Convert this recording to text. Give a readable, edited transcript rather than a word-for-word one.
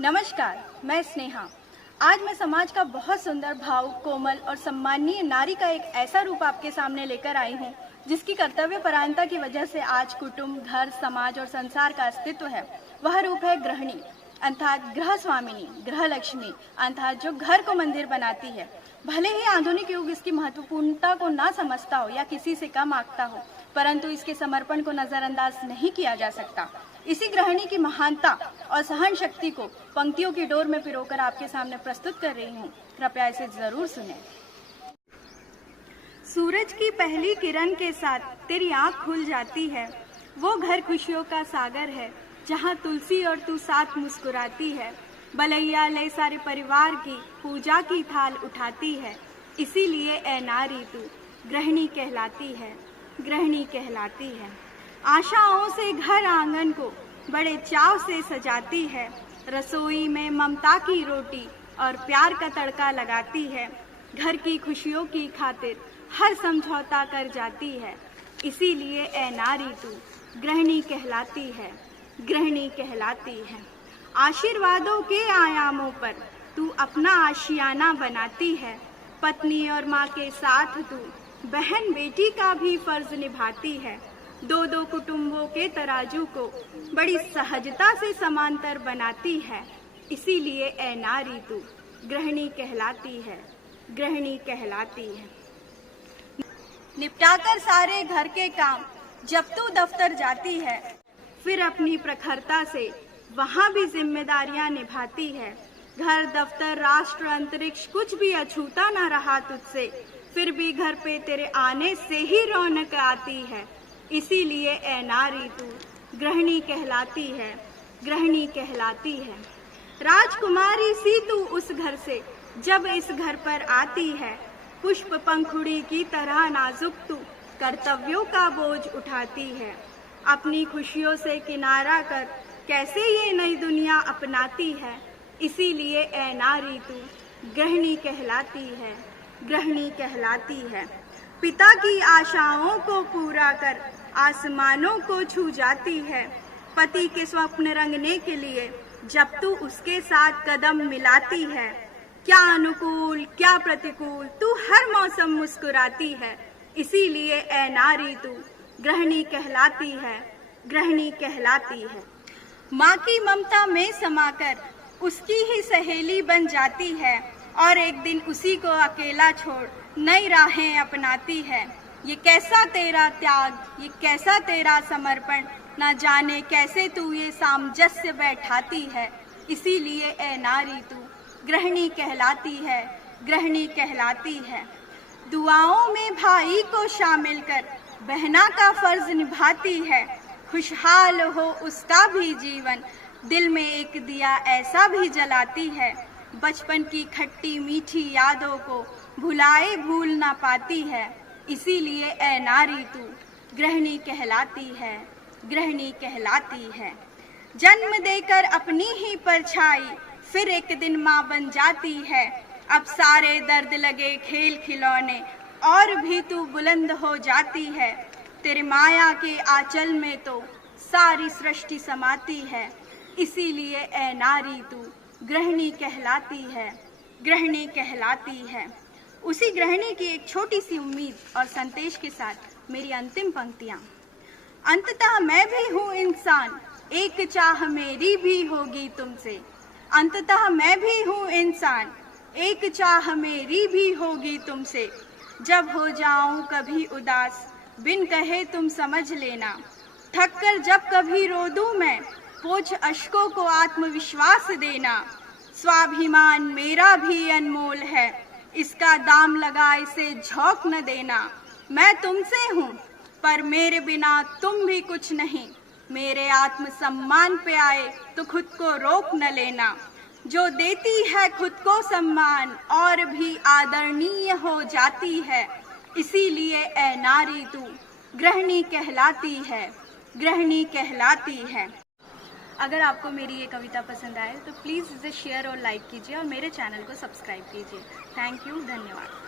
नमस्कार, मैं स्नेहा। आज मैं समाज का बहुत सुंदर, भावुक, कोमल और सम्माननीय नारी का एक ऐसा रूप आपके सामने लेकर आई हूँ जिसकी कर्तव्य परायणता की वजह से आज कुटुंब, घर, समाज और संसार का अस्तित्व है। वह रूप है गृहिणी, अर्थात गृह स्वामिनी, गृह लक्ष्मी, अर्थात जो घर को मंदिर बनाती है। भले ही आधुनिक युग इसकी महत्वपूर्णता को ना समझता हो या किसी से कम आंकता हो, परंतु इसके समर्पण को नजरअंदाज नहीं किया जा सकता। इसी गृहिणी की महानता और सहन शक्ति को पंक्तियों की डोर में पिरोकर आपके सामने प्रस्तुत कर रही हूँ। कृपया इसे जरूर सुनें। सूरज की पहली किरण के साथ तेरी आँख खुल जाती है। वो घर खुशियों का सागर है जहाँ तुलसी और तू साथ मुस्कुराती है। बलैया ले सारे परिवार की पूजा की थाल उठाती है। इसीलिए ए नारी तू गृहिणी कहलाती है, गृहिणी कहलाती है। आशाओं से घर आंगन को बड़े चाव से सजाती है। रसोई में ममता की रोटी और प्यार का तड़का लगाती है। घर की खुशियों की खातिर हर समझौता कर जाती है। इसीलिए ए नारी तू गृहिणी कहलाती है, गृहिणी कहलाती है। आशीर्वादों के आयामों पर तू अपना आशियाना बनाती है। पत्नी और माँ के साथ तू बहन बेटी का भी फर्ज निभाती है। दो दो कुटुंबों के तराजू को बड़ी सहजता से समांतर बनाती है। इसीलिए ए नारी तू गृहिणी कहलाती है, गृहिणी कहलाती है। निपटाकर सारे घर के काम जब तू दफ्तर जाती है, फिर अपनी प्रखरता से वहाँ भी जिम्मेदारियां निभाती है। घर, दफ्तर, राष्ट्र, अंतरिक्ष कुछ भी अछूता ना रहा तुझसे, फिर भी घर पे तेरे आने से ही रौनक आती है। इसीलिए ए नारी तू गृहिणी कहलाती है, गृहिणी कहलाती है। राजकुमारी सी तू उस घर से जब इस घर पर आती है। पुष्प पंखुड़ी की तरह नाजुक तू कर्तव्यों का बोझ उठाती है। अपनी खुशियों से किनारा कर कैसे ये नई दुनिया अपनाती है। इसीलिए ए नारी तू गृहिणी कहलाती है, गृहिणी कहलाती है। पिता की आशाओं को पूरा कर आसमानों को छू जाती है। पति के स्वप्न रंगने के लिए जब तू उसके साथ कदम मिलाती है। क्या अनुकूल क्या प्रतिकूल तू हर मौसम मुस्कुराती है। इसीलिए ए नारी तू गृहिणी कहलाती है, गृहिणी कहलाती है। माँ की ममता में समाकर उसकी ही सहेली बन जाती है और एक दिन उसी को अकेला छोड़ नई राहें अपनाती है। ये कैसा तेरा त्याग, ये कैसा तेरा समर्पण, ना जाने कैसे तू ये सामंजस्य बैठाती है। इसीलिए ए नारी तू गृहिणी कहलाती है, गृहिणी कहलाती है। दुआओं में भाई को शामिल कर बहना का फर्ज निभाती है। खुशहाल हो उसका भी जीवन, दिल में एक दिया ऐसा भी जलाती है। बचपन की खट्टी मीठी यादों को भुलाए भूल ना पाती है। इसीलिए ए नारी तू गृहिणी कहलाती है, गृहिणी कहलाती है। जन्म देकर अपनी ही परछाई फिर एक दिन माँ बन जाती है। अब सारे दर्द लगे खेल खिलौने और भी तू बुलंद हो जाती है। तेरे माया के आंचल में तो सारी सृष्टि समाती है। इसीलिए ए नारी तू गृहिणी कहलाती है, गृहिणी कहलाती है। उसी गृहिणी की एक छोटी सी उम्मीद और संदेश के साथ मेरी अंतिम पंक्तियां। अंततः मैं भी हूँ इंसान, एक चाह मेरी भी होगी तुमसे। अंततः मैं भी हूँ इंसान, एक चाह मेरी भी होगी तुमसे। जब हो जाऊं कभी उदास बिन कहे तुम समझ लेना। थक कर जब कभी रो दूं मैं, पोंछ अश्कों को आत्मविश्वास देना। स्वाभिमान मेरा भी अनमोल है, इसका दाम लगा इसे झोंक न देना। मैं तुमसे हूँ पर मेरे बिना तुम भी कुछ नहीं। मेरे आत्मसम्मान पे आए तो खुद को रोक न लेना। जो देती है खुद को सम्मान और भी आदरणीय हो जाती है। इसीलिए ए नारी तू गृहिणी कहलाती है, गृहिणी कहलाती है। अगर आपको मेरी ये कविता पसंद आए तो प्लीज़ इसे शेयर और लाइक कीजिए और मेरे चैनल को सब्सक्राइब कीजिए। थैंक यू, धन्यवाद।